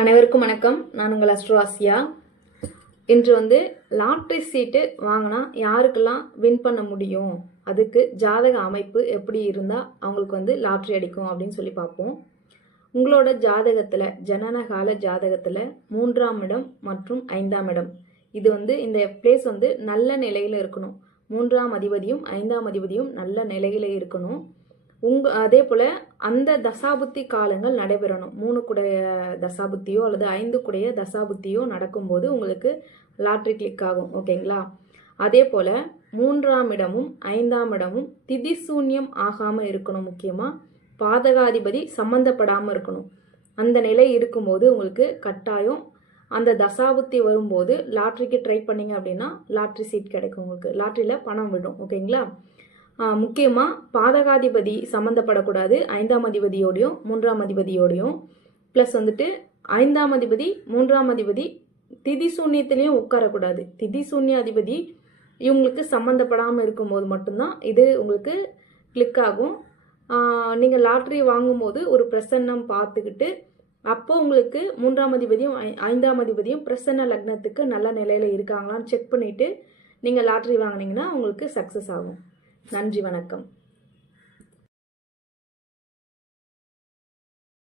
அனைவருக்கும் வணக்கம். நான் உங்கள் அஸ்ட்ரோ ஆசியா. இன்று லாட்ரி சீட்டு வாங்கினா யாருக்கெல்லாம் வின் பண்ண முடியும், அதுக்கு ஜாதக அமைப்பு எப்படி இருந்தால் அவங்களுக்கு லாட்ரி அடிக்கும் அப்படின்னு சொல்லி பார்ப்போம். உங்களோட ஜாதகத்தில், ஜனனகால ஜாதகத்தில் 3ஆம் இடம் மற்றும் 5ஆம் இடம், இது இந்த பிளேஸ் நல்ல நிலையில் இருக்கணும். 3ஆம் அதிபதியும் 5ஆம் அதிபதியும் நல்ல நிலையில் இருக்கணும். அதே போல் அந்த தசாபுத்தி காலங்கள் நடைபெறணும். 3 குடைய தசாபுத்தியோ அல்லது 5 குடைய தசாபுத்தியோ நடக்கும்போது உங்களுக்கு லாட்ரி கிளிக் ஆகும். ஓகேங்களா? அதே போல் 3ஆம் இடமும் 5ஆம் இடமும் திதி சூன்யம் ஆகாமல் இருக்கணும். முக்கியமாக பாதகாதிபதி சம்மந்தப்படாமல் இருக்கணும். அந்த நிலை இருக்கும்போது உங்களுக்கு கட்டாயம் அந்த தசாபுத்தி வரும்போது லாட்ரிக்கு ட்ரை பண்ணிங்க அப்படின்னா லாட்ரி சீட் கிடைக்கும். உங்களுக்கு லாட்ரியில் பணம் விடும். ஓகேங்களா? முக்கியமாக பாதகாதிபதி சம்மந்தப்படக்கூடாது 5ஆம் அதிபதியோடையும் 3ஆம் அதிபதியோடையும். ப்ளஸ் 5ஆம் அதிபதி 3ஆம் அதிபதி திதி சூன்யத்திலையும் உட்காரக்கூடாது. திதி சூன்ய அதிபதி இவங்களுக்கு சம்மந்தப்படாமல் இருக்கும்போது மட்டும்தான் இது உங்களுக்கு கிளிக் ஆகும். நீங்கள் லாட்ரி வாங்கும்போது ஒரு பிரசன்னம் பார்த்துக்கிட்டு அப்போது உங்களுக்கு 3ஆம் அதிபதியும் 5ஆம் அதிபதியும் பிரசன்ன லக்னத்துக்கு நல்ல நிலையில் இருக்காங்களான்னு செக் பண்ணிவிட்டு நீங்கள் லாட்ரி வாங்கினீங்கன்னா உங்களுக்கு சக்ஸஸ் ஆகும். நன்றி, வணக்கம்.